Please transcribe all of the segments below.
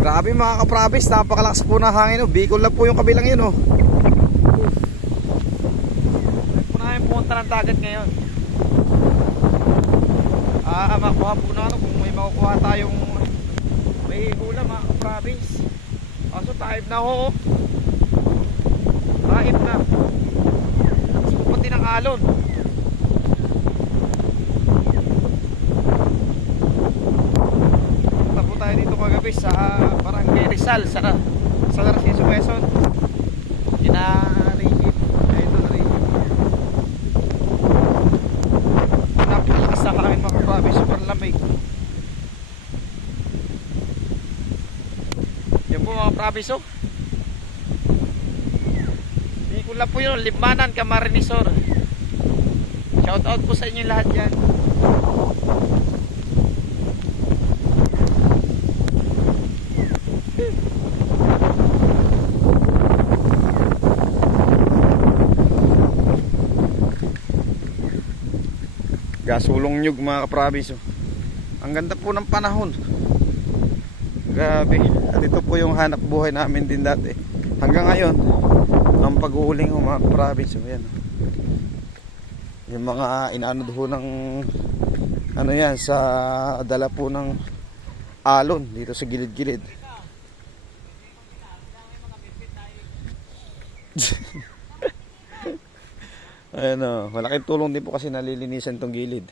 Grabe mga kaprabis, napakalakas po ng hangin. Oh. Bicol lang po yung kabilang yun. Oh. Po na yung punta ng dagat ngayon. Ah, makuha po na ano, kung may makukuha tayong may hula mga kaprabis. Kaso taib na ho. oh. Na. Tapos po pati ng alon. Tayo dito kagabi sa Rizal sa sa Narciso Quezon. Ina Rigid. Ito na Rigid. Napakalakas na hangin kababi. Super lamig. Yan po mga oh. Hindi ko lang po yun. Limanan, Camarinesor. Shout out po sa inyo lahat yan. Gasulong nyug mga kaprabis oh. Ang ganda po ng panahon Grabe At ito po yung hanap buhay namin din dati Hanggang ngayon Ang pag-uuling oh, mga kaprabis oh. Yan, oh. Yung mga inaano ho ng Ano yan Sa dala po ng Alon dito sa gilid-gilid Ayan o, malaking tulong din po kasi nalilinisan tong gilid.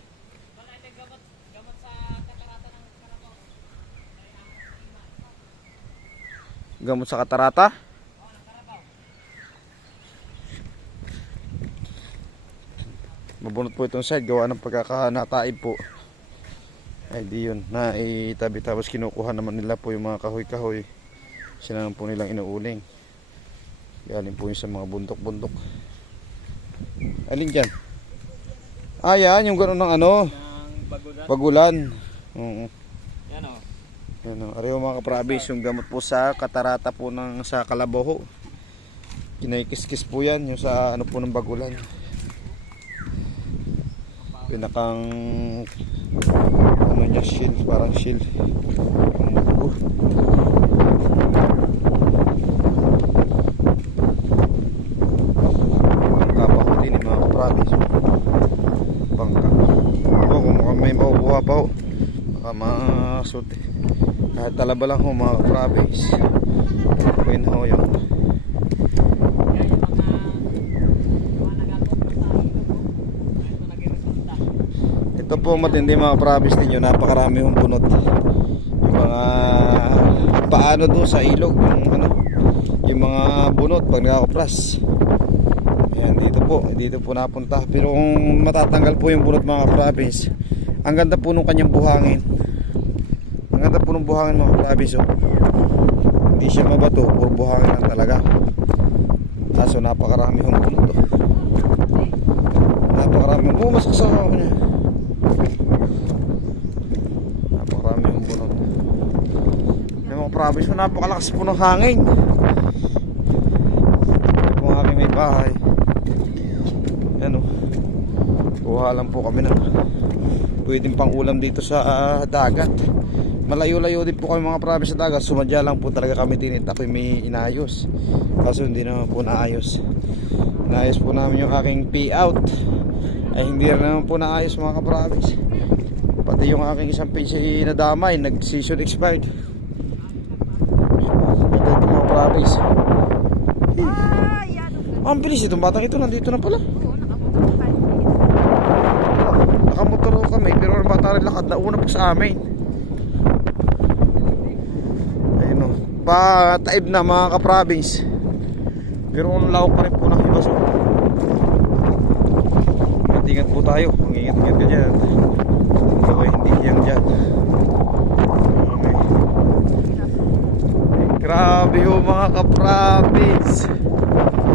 Gamot sa katarata? Mabunot po itong side, gawa ng pagkakanataib po. Ay di yun, na itabi tapos kinukuha naman nila po yung mga kahoy-kahoy. Sila naman po nilang inuuling. Galing po yun sa mga bundok-bundok. Alin dyan? Ah, yan, yung gano'n ng ano, ng bagulan. bagulan. Oo. Yan o. Yan o, ariyo mga kaprabis, yung gamot po sa katarata po ng sa Kalaboho. Kinaikis-kis po yan, yung sa ano po ng bagulan. Pinakang ano niya, shield, parang shield. Uh. Bangka pa ho din eh, mga kaprabis. Bangka. O, kung mukhang may makukuha pa ho. Baka masut eh. Kahit talaba lang ho mga kaprabis. Queen ho yun. Ito po. Matindi mga province ninyo, napakarami hong bunot. Yung mga paano doon sa ilog, yung ano, yung mga bunot pag nakakopras. Ayan, dito po, dito po napunta. Pero kung matatanggal po yung bunot mga province, ang ganda po nung kanyang buhangin. Ang ganda po nung buhangin mga province. Oh. Hindi siya mabato, puro buhangin lang talaga. Kaso napakarami hong. Oh. Napakarami. Bumasak sa ako niya. Napakarami yung bunot. Yung mga province mo, napakalakas po ng hangin. Kung aking may bahay. Yan o. Kuha lang po kami ng pwedeng pang ulam dito sa ah, dagat. Malayo-layo din po kami mga province sa dagat. Sumadya lang po talaga kami din. At ako'y may inayos. Kaso hindi naman po naayos. Naayos po namin yung aking payout. Ay hindi rin naman po naayos mga kaprovince. Pati yung aking isang page ay nadamay, nag-season expired. Ito ito mga province. Ah. Ang bilis itong batang ito, nandito na pala. Nakamotor kami, pero ang bata rin lakad, nauna po sa amin. Ayun o. Pa-taib na mga ka-province. Pero ang lawak pa rin po ng iba so. Ingat po tayo. Mag-ingat-ingat ka dyan. Ikaw hindi yan dyan. Grabe ho mga ka-province.